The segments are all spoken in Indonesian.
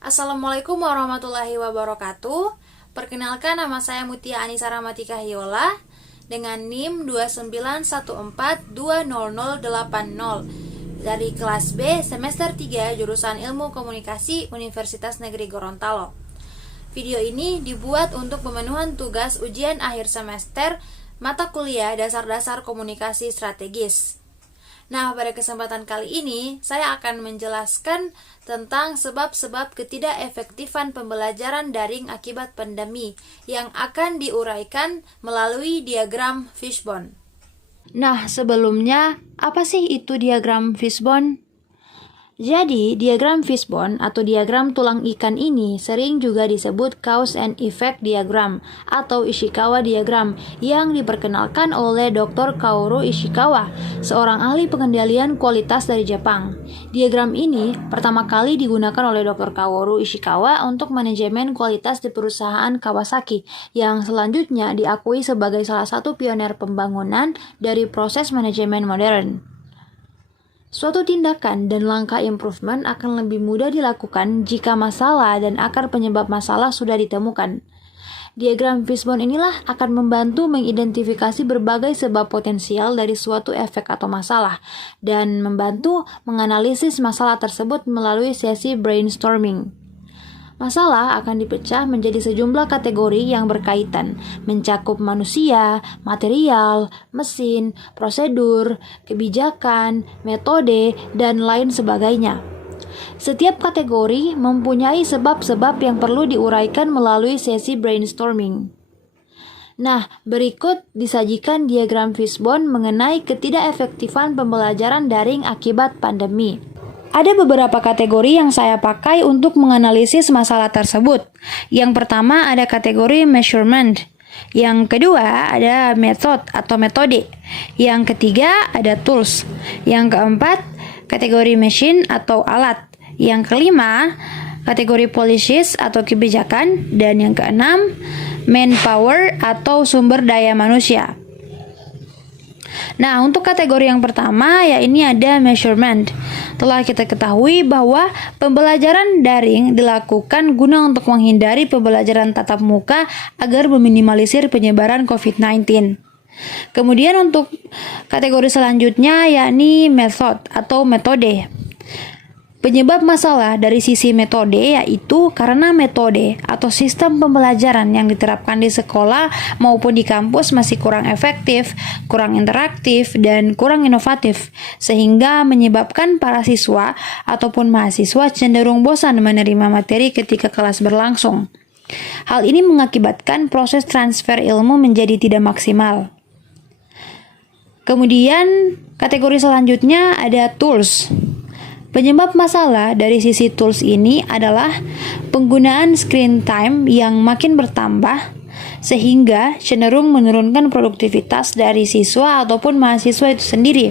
Assalamualaikum warahmatullahi wabarakatuh. Perkenalkan, nama saya Mutia Anissa Rahmatika Hiola dengan NIM 291420080 dari kelas B semester 3 jurusan Ilmu Komunikasi Universitas Negeri Gorontalo. Video ini dibuat untuk pemenuhan tugas ujian akhir semester mata kuliah dasar-dasar komunikasi strategis. Nah, pada kesempatan kali ini, saya akan menjelaskan tentang sebab-sebab ketidakefektifan pembelajaran daring akibat pandemi yang akan diuraikan melalui diagram Fishbone. Nah, sebelumnya, apa sih itu diagram Fishbone? Jadi, diagram Fishbone atau diagram tulang ikan ini sering juga disebut cause and effect diagram atau Ishikawa diagram yang diperkenalkan oleh Dr. Kaoru Ishikawa, seorang ahli pengendalian kualitas dari Jepang. Diagram ini pertama kali digunakan oleh Dr. Kaoru Ishikawa untuk manajemen kualitas di perusahaan Kawasaki, yang selanjutnya diakui sebagai salah satu pionir pembangunan dari proses manajemen modern. Suatu tindakan dan langkah improvement akan lebih mudah dilakukan jika masalah dan akar penyebab masalah sudah ditemukan. Diagram Fishbone inilah akan membantu mengidentifikasi berbagai sebab potensial dari suatu efek atau masalah dan membantu menganalisis masalah tersebut melalui sesi brainstorming. Masalah akan dipecah menjadi sejumlah kategori yang berkaitan, mencakup manusia, material, mesin, prosedur, kebijakan, metode, dan lain sebagainya. Setiap kategori mempunyai sebab-sebab yang perlu diuraikan melalui sesi brainstorming. Nah, berikut disajikan diagram Fishbone mengenai ketidakefektifan pembelajaran daring akibat pandemi. Ada beberapa kategori yang saya pakai untuk menganalisis masalah tersebut. Yang pertama ada kategori measurement. Yang kedua ada method atau metode. Yang ketiga ada tools. Yang keempat kategori machine atau alat. Yang kelima kategori policies atau kebijakan. Dan yang keenam manpower atau sumber daya manusia. Nah, untuk kategori yang pertama, ya ini ada measurement. Telah kita ketahui bahwa pembelajaran daring dilakukan guna untuk menghindari pembelajaran tatap muka agar meminimalisir penyebaran COVID-19. Kemudian untuk kategori selanjutnya, yakni method atau metode. Penyebab masalah dari sisi metode yaitu karena metode atau sistem pembelajaran yang diterapkan di sekolah maupun di kampus masih kurang efektif, kurang interaktif, dan kurang inovatif, sehingga menyebabkan para siswa ataupun mahasiswa cenderung bosan menerima materi ketika kelas berlangsung. Hal ini mengakibatkan proses transfer ilmu menjadi tidak maksimal. Kemudian kategori selanjutnya ada tools. Penyebab masalah dari sisi tools ini adalah penggunaan screen time yang makin bertambah sehingga cenderung menurunkan produktivitas dari siswa ataupun mahasiswa itu sendiri.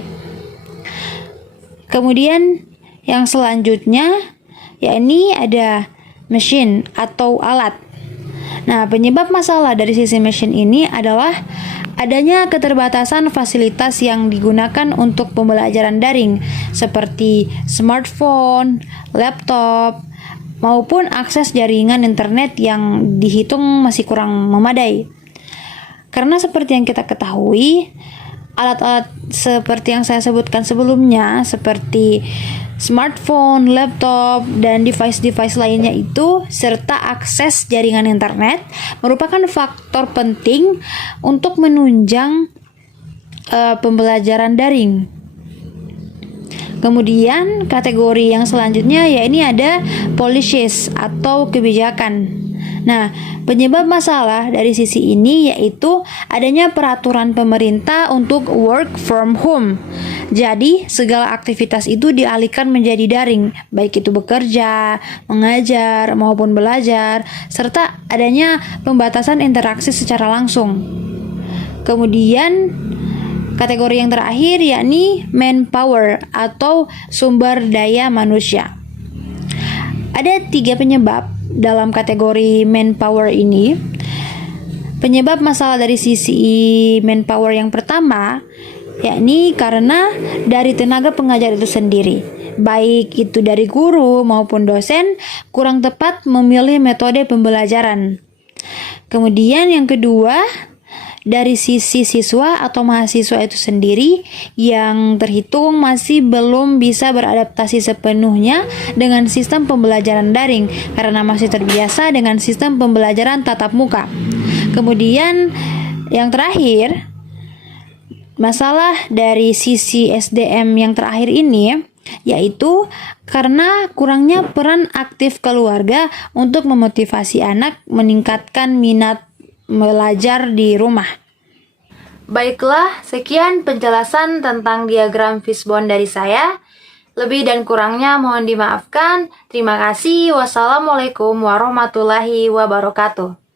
Kemudian yang selanjutnya yakni ada machine atau alat. Nah, penyebab masalah dari sisi machine ini adalah adanya keterbatasan fasilitas yang digunakan untuk pembelajaran daring seperti smartphone, laptop, maupun akses jaringan internet yang dihitung masih kurang memadai. Karena seperti yang kita ketahui, alat-alat seperti yang saya sebutkan sebelumnya seperti smartphone, laptop, dan device-device lainnya itu serta akses jaringan internet merupakan faktor penting untuk menunjang pembelajaran daring. Kemudian kategori yang selanjutnya yakni ada policies atau kebijakan. Nah, penyebab masalah dari sisi ini yaitu adanya peraturan pemerintah untuk work from home. Jadi, segala aktivitas itu dialihkan menjadi daring, baik itu bekerja, mengajar, maupun belajar, serta adanya pembatasan interaksi secara langsung. Kemudian, kategori yang terakhir yakni manpower atau sumber daya manusia. Ada 3 penyebab dalam kategori manpower ini. Penyebab masalah dari sisi manpower yang pertama yakni karena dari tenaga pengajar itu sendiri. baik itu dari guru maupun dosen, kurang tepat memilih metode pembelajaran. Kemudian yang kedua, dari sisi siswa atau mahasiswa itu sendiri yang terhitung masih belum bisa beradaptasi sepenuhnya dengan sistem pembelajaran daring karena masih terbiasa dengan sistem pembelajaran tatap muka. Kemudian yang terakhir, masalah dari sisi SDM yang terakhir ini yaitu karena kurangnya peran aktif keluarga untuk memotivasi anak meningkatkan minat belajar di rumah. Baiklah, sekian penjelasan tentang diagram fishbone dari saya. Lebih dan kurangnya mohon dimaafkan. Terima kasih. Wassalamualaikum warahmatullahi wabarakatuh.